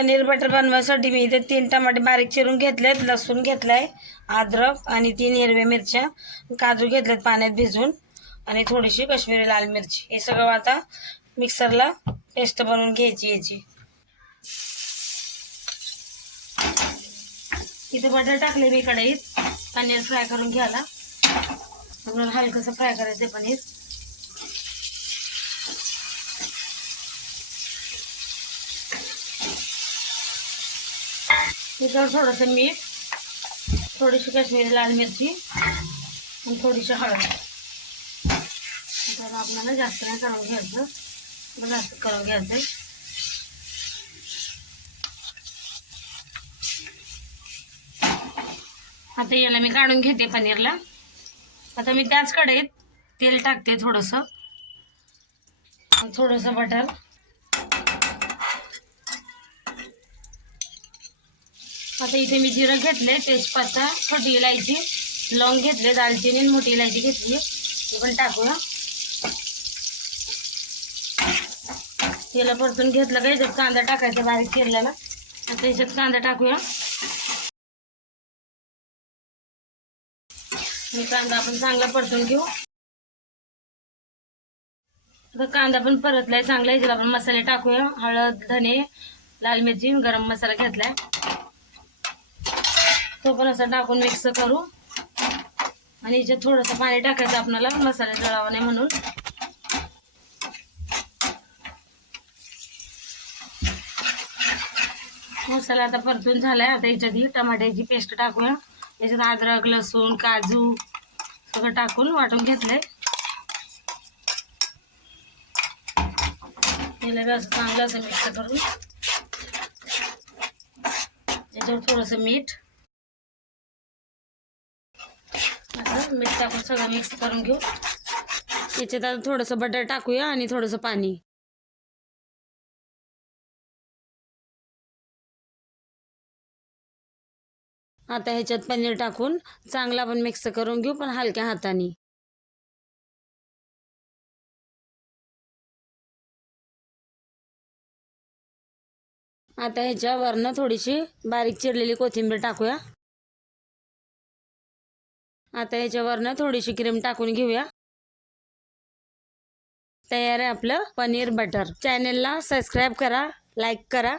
Paneer butter बनवायसाठी मी इथे 3 टमाटे बारीक चिरून घेतलेत, लसूण घेतलाय, अद्रक आणि 3 हिरव्या मिरच्या, काजू घेतलेत पाण्यात भिजवून आणि थोडीशी काश्मीरी लाल मिरची. हे सगळं आता मिक्सरला पेस्ट बनवून घ्यायची याची. इथे बटर टाकले मी कढईत पनीर फ्राय करून घ्यायला. आपल्याला हलकंसं फ्राय करायचं पनीर. त्याच्यावर थोडंसं मीठ, थोडीशी काश्मीरी लाल मिरची आणि थोडीशी हळद. तर आपल्याला जास्त नाही करून घ्यायचं, जास्त करून घ्यायचं. आता याला मी काढून घेते पनीरला. आता मी त्याच कढईत तेल टाकते थोडंसं, थोडंसं बटर, आता इथे मी जिरं घेतले, तेजपत्ता, छोटी इलायची, लवंग घेतले, दालचिनी, मोठी इलायची घेतली, हे पण टाकूया. तेला परतून घेतलं का याच्यात कांदा टाकायचा बारीक चिरलेला. आता याच्यात कांदा टाकूया. हे कांदा आपण चांगला परतून घेऊ. आता कांदा पण परतलाय चांगला. याच्यात आपण मसाले टाकूया. हळद, धने, लाल मिरची, गरम मसाला घेतलाय, तो पण असं टाकून मिक्स करू. आणि याच्यात थोडंसं पाणी टाकायचं आपल्याला, मसाला जळावा नाही म्हणून. मसाला आता परतून झालाय. आता याच्यात ही टमाट्याची पेस्ट टाकूया. याच्यात अद्रक, लसूण, काजू सगळं टाकून वाटून घेतलंय. याला असं चांगलं असं मिक्स करून याच्यावर थोडंसं मीठ टाकून सगळं मिक्स करून घेऊ. याच्यात आता थोडंसं बटर टाकूया आणि थोडंसं पाणी. आता ह्याच्यात पनीर टाकून चांगला आपण मिक्स करून घेऊ, पण हलक्या हाताने. आता ह्याच्यावरनं थोडीशी बारीक चिरलेली कोथिंबीर टाकूया. आता ह्याच्यावरनं थोडीशी क्रीम टाकून घेऊया. तयार आहे आपलं पनीर बटर. चॅनलला सबस्क्राईब करा, लाईक करा.